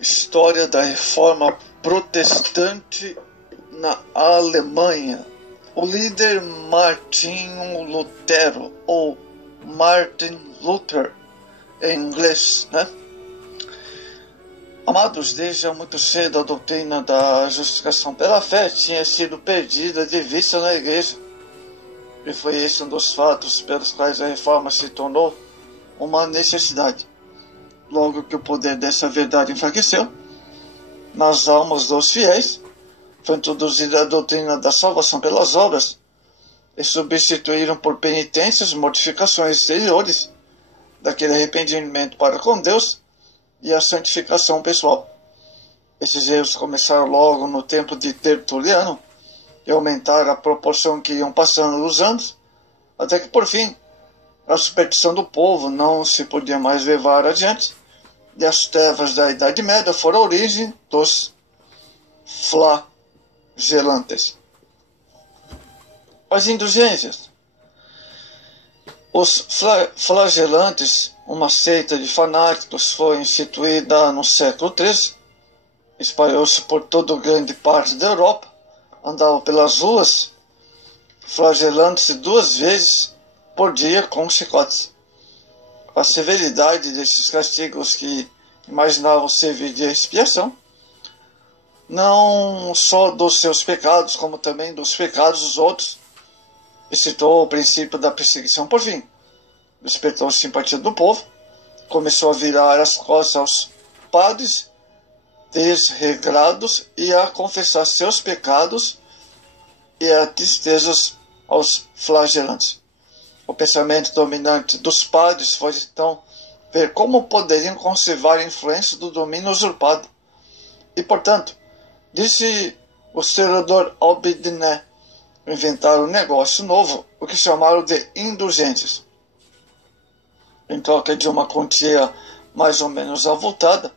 História da Reforma Protestante na Alemanha. O líder Martinho Lutero, ou Martin Luther em inglês, né? Amados, desde muito cedo a doutrina da justificação pela fé tinha sido perdida de vista na igreja. E foi esse um dos fatos pelos quais a reforma se tornou uma necessidade. Logo que o poder dessa verdade enfraqueceu nas almas dos fiéis, foi introduzida a doutrina da salvação pelas obras e substituíram por penitências, mortificações exteriores daquele arrependimento para com Deus e a santificação pessoal. Esses erros começaram logo no tempo de Tertuliano e aumentaram a proporção que iam passando os anos, até que por fim a superstição do povo não se podia mais levar adiante e as trevas da Idade Média foram a origem dos flagelantes. As indulgências. Os flagelantes, uma seita de fanáticos, foi instituída no século XIII, espalhou-se por toda grande parte da Europa, andava pelas ruas, flagelando-se 2 vezes por dia com chicotes. A severidade desses castigos, que imaginavam servir de expiação, não só dos seus pecados, como também dos pecados dos outros, excitou o princípio da perseguição por fim. Despertou a simpatia do povo, começou a virar as costas aos padres desregrados e a confessar seus pecados e a tristezas aos flagelantes. O pensamento dominante dos padres foi então ver como poderiam conservar a influência do domínio usurpado. E, portanto, disse o senador Albiné, inventaram um negócio novo, o que chamaram de indulgências. Em troca de uma quantia mais ou menos avultada,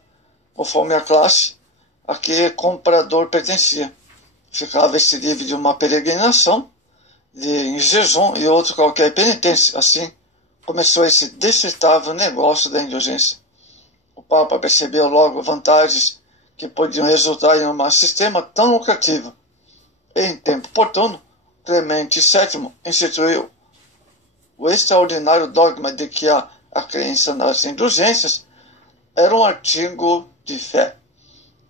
conforme a classe a que o comprador pertencia, ficava-se livre de uma peregrinação, em jejum e outro qualquer penitência. Assim começou esse destritável negócio da indulgência. O Papa percebeu logo vantagens que podiam resultar em um sistema tão lucrativo. Em tempo oportuno, Clemente VII instituiu o extraordinário dogma de que a crença nas indulgências era um artigo de fé.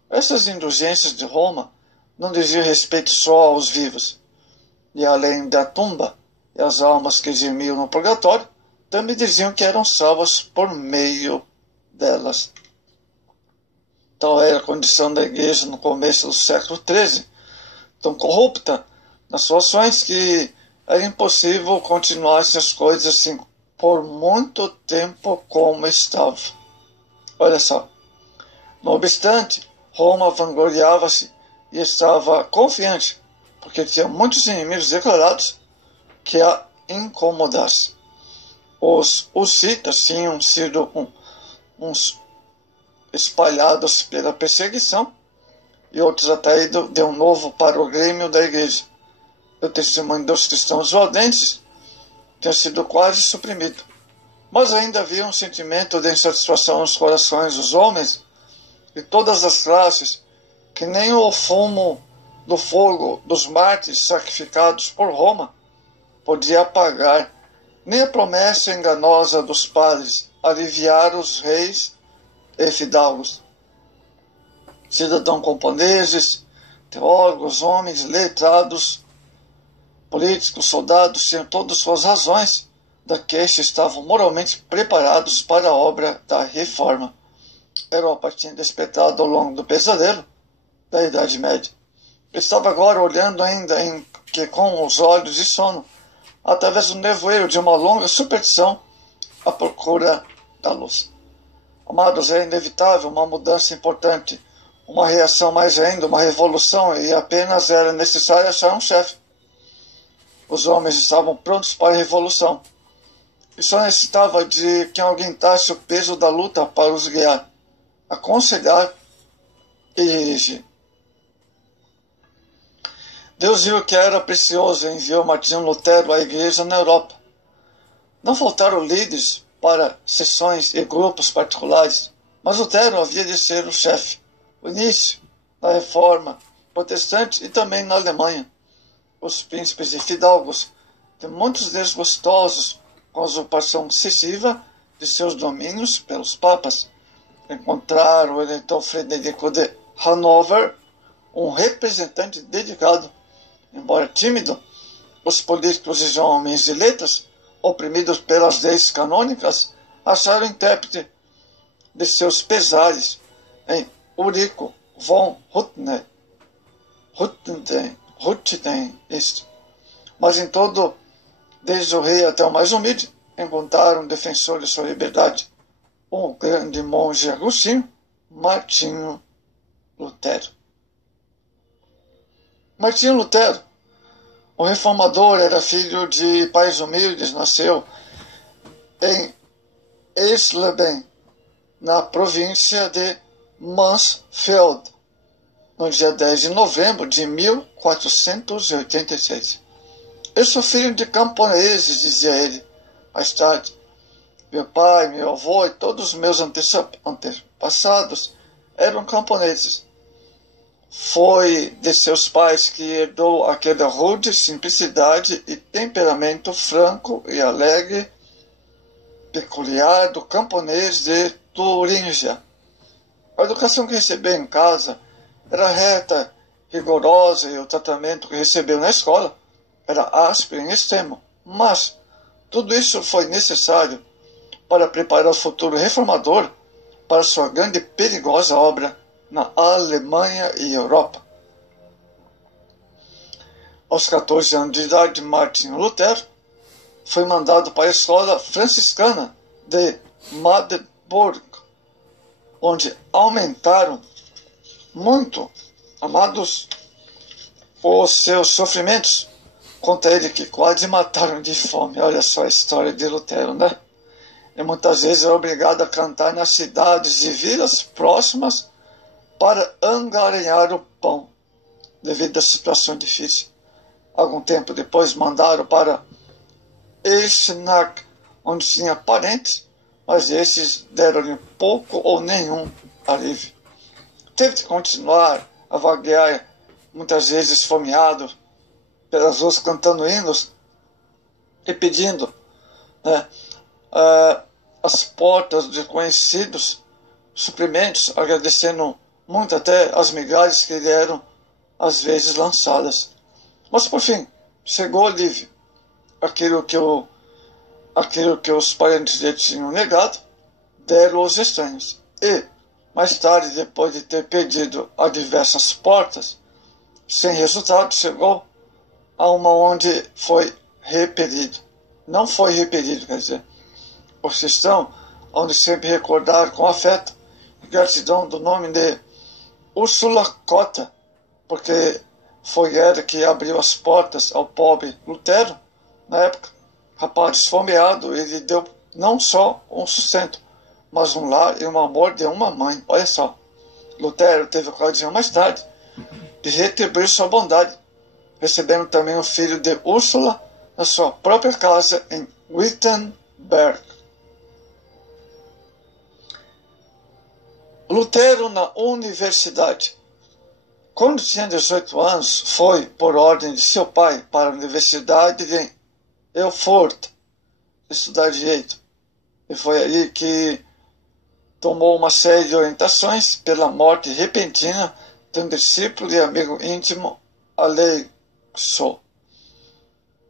Essas indulgências de Roma não diziam respeito só aos vivos, e além da tumba e as almas que gemiam no purgatório, também diziam que eram salvas por meio delas. Tal era a condição da igreja no começo do século XIII, tão corrupta nas suas ações que era impossível continuassem as coisas assim por muito tempo como estavam. Olha só. Não obstante, Roma vangloriava-se e estava confiante, porque tinha muitos inimigos declarados que a incomodassem. Os hussitas tinham sido uns espalhados pela perseguição e outros atraídos de um novo para o grêmio da igreja. O testemunho dos cristãos valdenses tinha sido quase suprimido, mas ainda havia um sentimento de insatisfação nos corações dos homens de todas as classes, que nem o fumo do fogo dos mártires sacrificados por Roma podia apagar, nem a promessa enganosa dos padres aliviar os reis e fidalgos. Cidadãos camponeses, teólogos, homens letrados, políticos, soldados tinham todas suas razões da queixa, estavam moralmente preparados para a obra da reforma. A Europa tinha despertado ao longo do pesadelo da Idade Média. Estava agora olhando ainda com os olhos de sono, através do nevoeiro de uma longa superstição, à procura da luz. Amados, é inevitável uma mudança importante, uma reação mais ainda, uma revolução, e apenas era necessário achar um chefe. Os homens estavam prontos para a revolução, e só necessitava de que alguém aguentasse o peso da luta para os guiar, aconselhar e dirigir. Deus viu que era precioso e enviou Martinho Lutero à igreja na Europa. Não faltaram líderes para sessões e grupos particulares, mas Lutero havia de ser o chefe. o início da reforma protestante e também na Alemanha. Os príncipes e fidalgos, de muitos desgostosos com a usurpação excessiva de seus domínios pelos papas, encontraram o eleitor Frederico de Hanover um representante dedicado. Embora tímido, os políticos e homens de letras, oprimidos pelas leis canônicas, acharam intérprete de seus pesares em Ulrico von Ruttenstein. Mas em todo, desde o rei até o mais humilde, encontraram um defensor de sua liberdade, o grande monge agostinho, Martinho Lutero. Martinho Lutero, o reformador, era filho de pais humildes, nasceu em Eisleben, na província de Mansfeld, no dia 10 de novembro de 1486. Eu sou filho de camponeses, dizia ele. Mais tarde, meu pai, meu avô e todos os meus antepassados eram camponeses. Foi de seus pais que herdou aquela rude simplicidade e temperamento franco e alegre, peculiar do camponês de Turíngia. A educação que recebeu em casa era reta, rigorosa, e o tratamento que recebeu na escola era áspero em extremo. Mas tudo isso foi necessário para preparar o futuro reformador para sua grande e perigosa obra na Alemanha e Europa. Aos 14 anos de idade, Martinho Lutero foi mandado para a escola franciscana de Magdeburg, onde aumentaram muito, amados, os seus sofrimentos. Conta ele que quase mataram de fome. Olha só a história de Lutero, né? E muitas vezes é obrigado a cantar nas cidades e vilas próximas para angariar o pão, devido à situação difícil. Algum tempo depois mandaram para Eisenach, onde tinha parentes, mas esses deram-lhe pouco ou nenhum alívio. Teve de continuar a vaguear, muitas vezes esfomeado, pelas ruas cantando hinos e pedindo, né, as portas de conhecidos suprimentos, agradecendo muito até as migalhas que lhe eram às vezes lançadas. Mas por fim, chegou o alívio. Aquilo que os parentes lhe tinham negado, deram aos estranhos. E, mais tarde, depois de ter pedido a diversas portas, sem resultado, chegou a uma onde foi repelido. Não foi repelido, quer dizer, os cristãos, onde sempre recordaram com afeto e gratidão do nome de Úrsula Cota, porque foi ela que abriu as portas ao pobre Lutero, na época, rapaz esfomeado, ele deu não só um sustento, mas um lar e um amor de uma mãe. Olha só, Lutero teve a ocasião mais tarde de retribuir sua bondade, recebendo também o filho de Úrsula na sua própria casa em Wittenberg. Lutero na universidade. Quando tinha 18 anos, foi, por ordem de seu pai, para a Universidade de Erfurt estudar direito. E foi aí que tomou uma série de orientações pela morte repentina de um discípulo e amigo íntimo, Aleixo.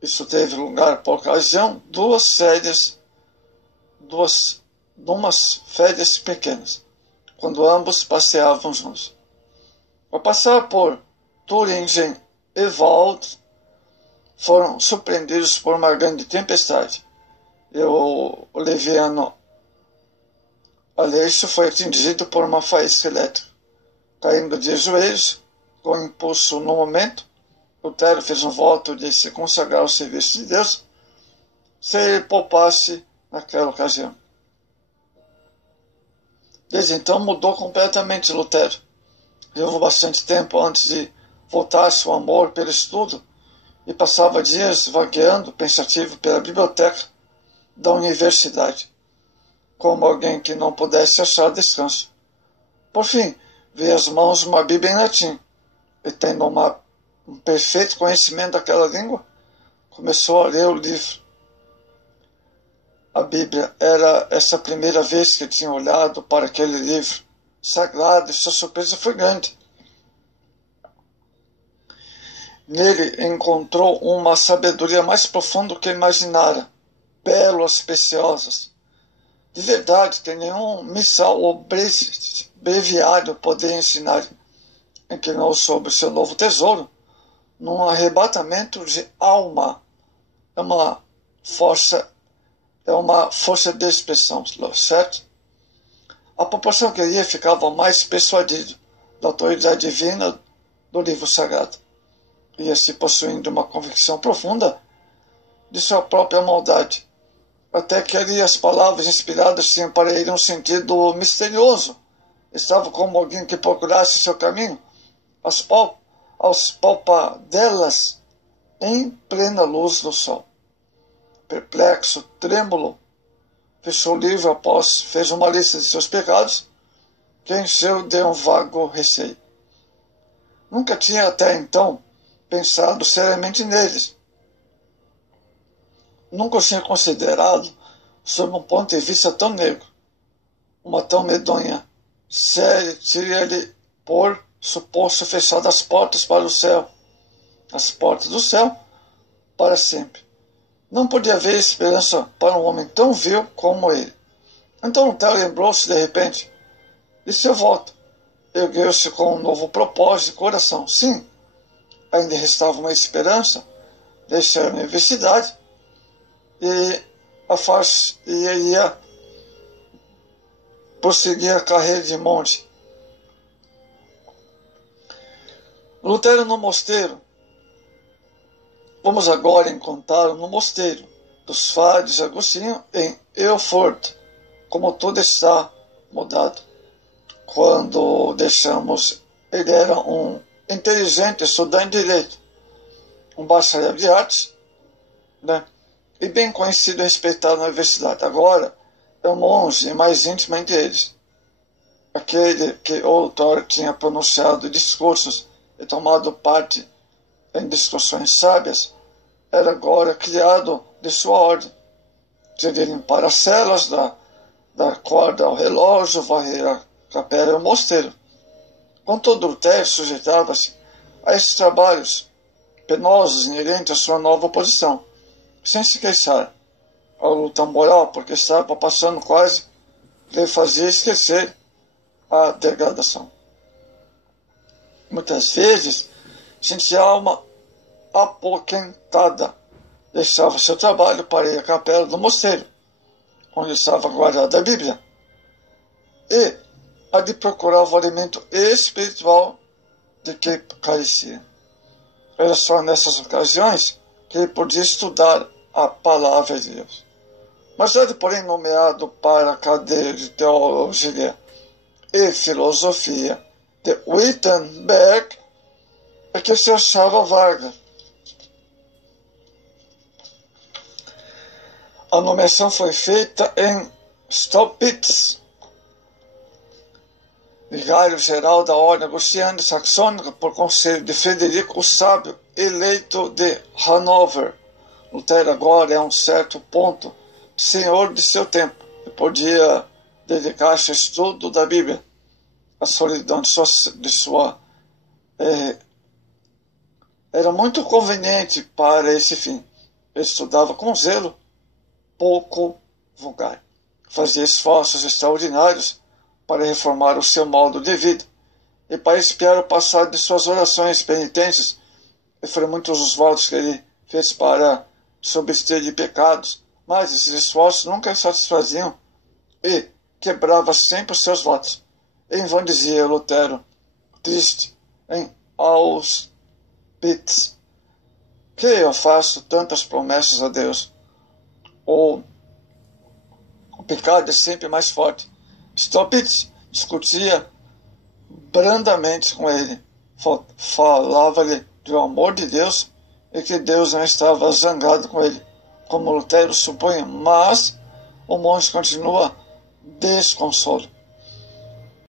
Isso teve lugar por ocasião duas férias pequenas, quando ambos passeavam juntos. Ao passar por Turingen e Wald, foram surpreendidos por uma grande tempestade, e o leviano Aleixo foi atingido por uma faísca elétrica. Caindo de joelhos, com impulso no momento, Lutero fez um voto de se consagrar ao serviço de Deus, se ele poupasse naquela ocasião. Desde então mudou completamente Lutero. Levou bastante tempo antes de voltar seu amor pelo estudo e passava dias vagueando, pensativo, pela biblioteca da universidade, como alguém que não pudesse achar descanso. Por fim, vê as mãos uma Bíblia em latim. E tendo um perfeito conhecimento daquela língua, começou a ler o livro. A Bíblia era essa primeira vez que tinha olhado para aquele livro sagrado e sua surpresa foi grande. Nele encontrou uma sabedoria mais profunda do que imaginara, pérolas preciosas. De verdade, que nenhum missal ou breviário poderia ensinar, inclinou sobre seu novo tesouro, num arrebatamento de alma. É uma força de expressão, certo? A proporção que ele ia ficava mais persuadido da autoridade divina do livro sagrado. Ia se possuindo uma convicção profunda de sua própria maldade, até que ali as palavras inspiradas tinham para ele um sentido misterioso. Estava como alguém que procurasse seu caminho aos palpadelas em plena luz do sol. Perplexo, trêmulo, fechou o livro fez uma lista de seus pecados, que encheu de um vago receio. Nunca tinha até então pensado seriamente neles. Nunca os tinha considerado sob um ponto de vista tão negro. Uma tão medonha série teria-lhe por suposto fechado as portas para o céu. As portas do céu para sempre. Não podia haver esperança para um homem tão vil como ele. Então Lutero lembrou-se de repente de seu voto. Ergueu-se com um novo propósito de coração. Sim, ainda restava uma esperança, deixar a universidade e ia prosseguir a carreira de monge. Lutero no mosteiro. Vamos agora encontrá-lo no mosteiro dos frades de Agostinho em Erfurt, como tudo está mudado. Quando deixamos, ele era um inteligente estudante de direito, um bacharel de artes, né? E bem conhecido e respeitado na universidade. Agora é um monge mais íntimo entre eles. Aquele que outrora tinha pronunciado discursos e tomado parte em discussões sábias, era agora criado de sua ordem. Tinha de limpar as celas, dar corda ao relógio, varrer a capela e o mosteiro. Contudo, Lutero sujeitava-se a esses trabalhos penosos inerentes à sua nova posição, sem se queixar. A luta moral, porque estava passando quase, lhe fazia esquecer a degradação. Muitas vezes, sentia a alma apoquentada. Deixava seu trabalho para ir à capela do mosteiro, onde estava guardada a Bíblia, e a de procurar o alimento espiritual de que carecia. Era só nessas ocasiões que ele podia estudar a palavra de Deus. Mas era, porém, nomeado para a cadeira de teologia e filosofia de Wittenberg, é que se achava vaga. A nomeação foi feita em Staupitz, vigário-geral da Ordem Agostiniana Saxônica, por conselho de Frederico o Sábio, eleito de Hanover. Lutero agora é a um certo ponto senhor de seu tempo e podia dedicar-se ao estudo da Bíblia. A solidão era muito conveniente para esse fim. Ele estudava com zelo, pouco vulgar. Fazia esforços extraordinários para reformar o seu modo de vida e para expiar o passado de suas orações penitentes. E foram muitos os votos que ele fez para se abster de pecados, mas esses esforços nunca satisfaziam e quebrava sempre os seus votos. Em vão dizia Lutero, triste, em Auschwitz, que eu faço tantas promessas a Deus. O pecado é sempre mais forte. Staupitz discutia brandamente com ele, falava-lhe do amor de Deus e que Deus não estava zangado com ele, como Lutero supunha, mas o monge continua desconsolo.